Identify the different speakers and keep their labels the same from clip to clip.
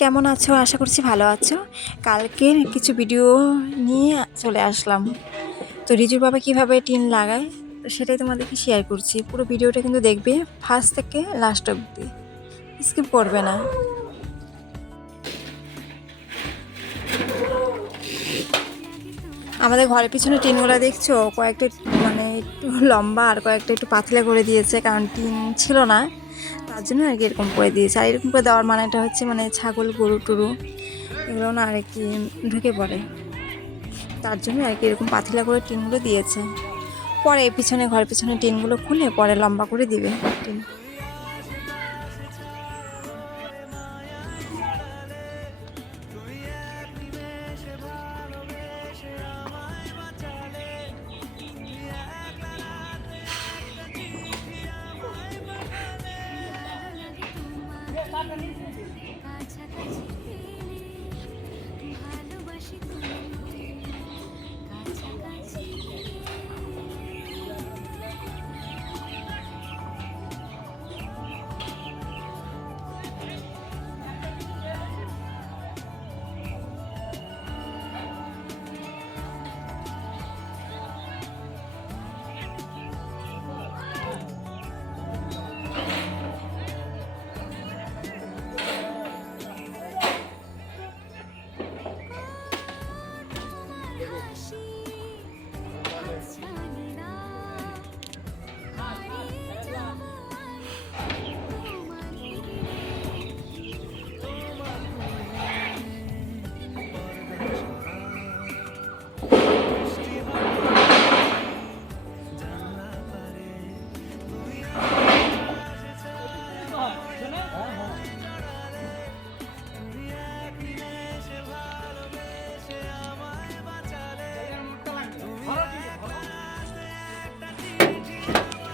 Speaker 1: কেমন আছো? আশা করছি ভালো আছো। কালকে কিছু ভিডিও নিয়ে চলে আসলাম। তো রিজুর বাবা কীভাবে টিন লাগায় তো সেটাই তোমাদেরকে শেয়ার করছি। পুরো ভিডিওটা কিন্তু দেখবে ফার্স্ট থেকে লাস্ট অবধি। স্কিপ করবে না। আমাদের ঘরের পিছনে টিনগুলো দেখছ? কয়েকটা মানে একটু লম্বা আর কয়েকটা একটু পাতলা করে দিয়েছে, কারণ টিন ছিল না। তার জন্য আর কি এরকম করে দিয়েছে। আর এরকম করে দেওয়ার মানেটা হচ্ছে মানে ছাগল, গরু, টুরু এগুলো না আর কি ঢুকে পড়ে। তার জন্য আর কি এরকম পাথিলা করে টিনগুলো দিয়েছে। পরে পিছনে ঘর পিছনে টিনগুলো খুলে পরে লম্বা করে দিবে টিন।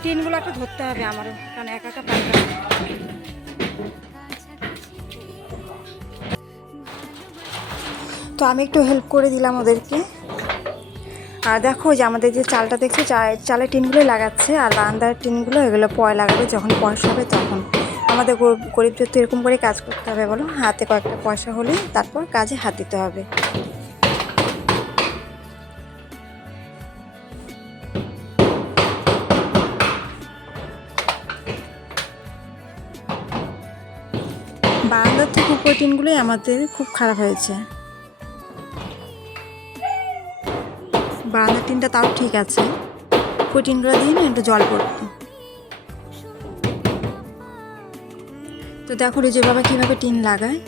Speaker 1: টিনগুলো একটু ধরতে হবে আমারও কারণ একা একা না। তো আমি একটু হেল্প করে দিলাম ওদেরকে। আর দেখো যে আমাদের যে চালটা দেখছ চালের টিনগুলো লাগাচ্ছে, আর বারান্দার টিনগুলো এগুলো পয় লাগাবে যখন পয়সা হবে তখন। আমাদের গরিব- গরিবদের তো এরকম করে কাজ করতে হবে, বলো। হাতে কয়েকটা পয়সা হলে তারপর কাজে হাত দিতে হবে। টিনগুলোই আমাদের খুব খারাপ হয়েছে। বারান্দার টিনটা তাও ঠিক আছে। টিনগুলো দিয়ে না একটু জল পড়তো। তো দেখো রিজু বাবা কীভাবে টিন লাগায়।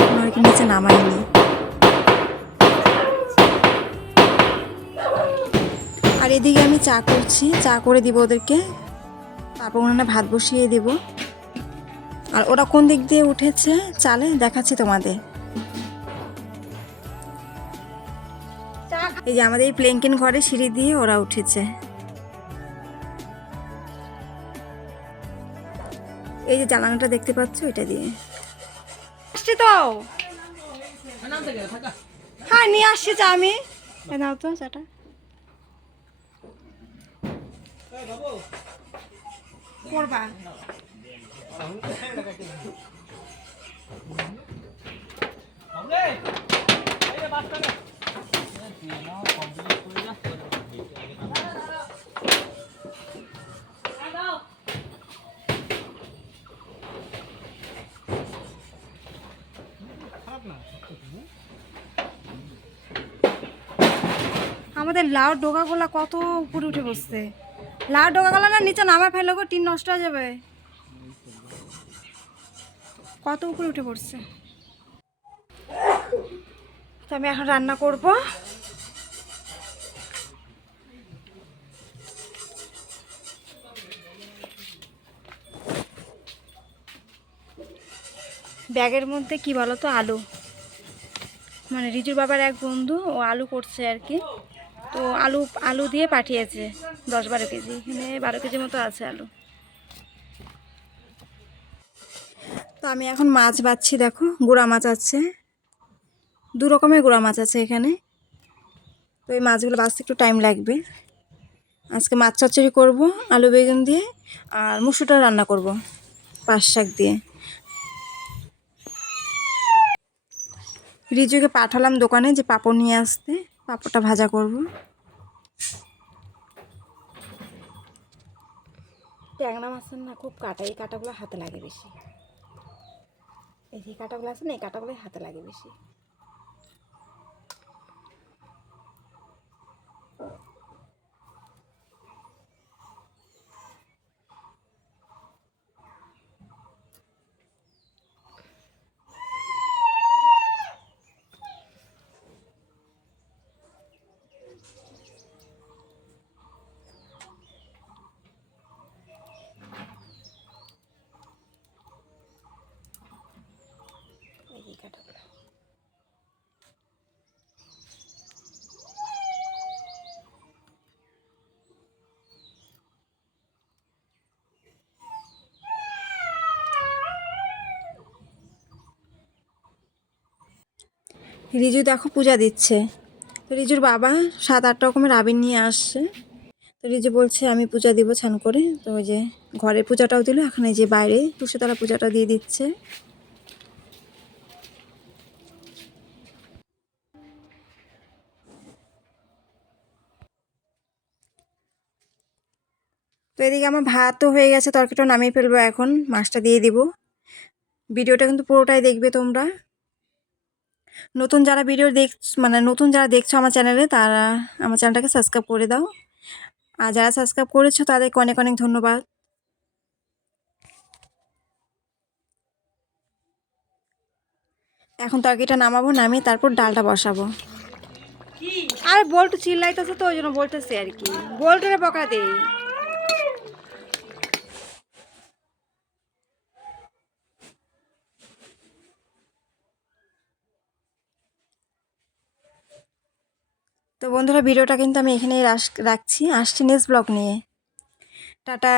Speaker 1: এখন আর কি নিচে নামায়নি আর এদিকে আমি চা করছি, চা করে দিব ওদেরকে। তারপর ওনারা ভাত বসিয়ে দিব। আর ওরা কোন দিক দিয়ে উঠেছে চালে দেখাচ্ছি তোমাদের। এই যে আমাদের এই প্লেঙ্কিন ঘরে সিঁড়ি দিয়ে ওরা উঠেছে। এই যে জানালাটা দেখতে পাচ্ছ, এটা দিয়ে। আসছি তো হ্যাঁ নিয়ে আসছি চা আমি। নাও তো চাটা। করবা। আমাদের লাউ ডোকাগুলা কত উপরে উঠে বসছে। লাউ ডোকাগুলা না নিচে নামা ফেলে গো, টিন নষ্ট হয়ে যাবে। কত উপরে উঠে পড়ছে। তো আমি এখন রান্না করব। ব্যাগের মধ্যে কি বলো তো আলু। মানে রিজুর বাবার এক বন্ধু, ও আলু করছে আর কি। তো আলু আলু দিয়ে পাঠিয়েছে, দশ বারো কেজি। এখানে বারো কেজি মতো আছে আলু। তো আমি এখন মাছ বাচ্ছি দেখো, গুঁড়া মাছ আছে। দু রকমের গুঁড়া মাছ আছে এখানে। তো এই মাছগুলো বাঁচতে একটু টাইম লাগবে। আজকে মাছ চচ্চড়ি করব, আলু বেগুন দিয়ে, আর মুসুটা রান্না করব পাঁচ শাক দিয়ে। রিজুকে পাঠালাম দোকানে যে পাপড় নিয়ে আসতে। পাঁপড়টা ভাজা করব। ট্যাংরা মাছের না খুব কাটা, এই কাটাগুলো হাতে লাগে বেশি। এই যে কাটাগুলো আছে না, এই কাটাগুলোই হাতে লাগে বেশি এই যে কাটাগুলো রিজু দেখো পূজা দিচ্ছে। তো রিজুর বাবা সাত আট রকমের আবির নিয়ে আসছে। তো রিজু বলছে, আমি পূজা দিব ছান করে। তো ওই যে ঘরের পূজাটাও দিল, এখানে যে বাইরে তুষতলা পূজাটা দিয়ে দিচ্ছে। তো এদিকে আমার ভাতও হয়ে গেছে তরকারিটাও নামিয়ে ফেলব এখন, মাছটা দিয়ে দিব। ভিডিওটা কিন্তু পুরোটাই দেখবে তোমরা। নতুন যারা ভিডিও দেখ মানে নতুন যারা দেখছ আমার চ্যানেলে তারা আমার চ্যানেলটাকে সাবস্ক্রাইব করে দাও। আর যারা সাবস্ক্রাইব করেছ, তাদেরকে অনেক অনেক ধন্যবাদ। এখন তরকারিটা নামাবো, নামিয়ে তারপর ডালটা বসাবো। আরে বল্টু চিল্লাইতেছে তো, ওই জন্য বলতেছে আর কি। বল্টুরে বকা দেই। তো বন্ধুরা ভিডিওটা কিন্তু আমি এখানেই রাখ- রাখছি। আসছি নেক্সট ব্লগ নিয়ে। টাটা।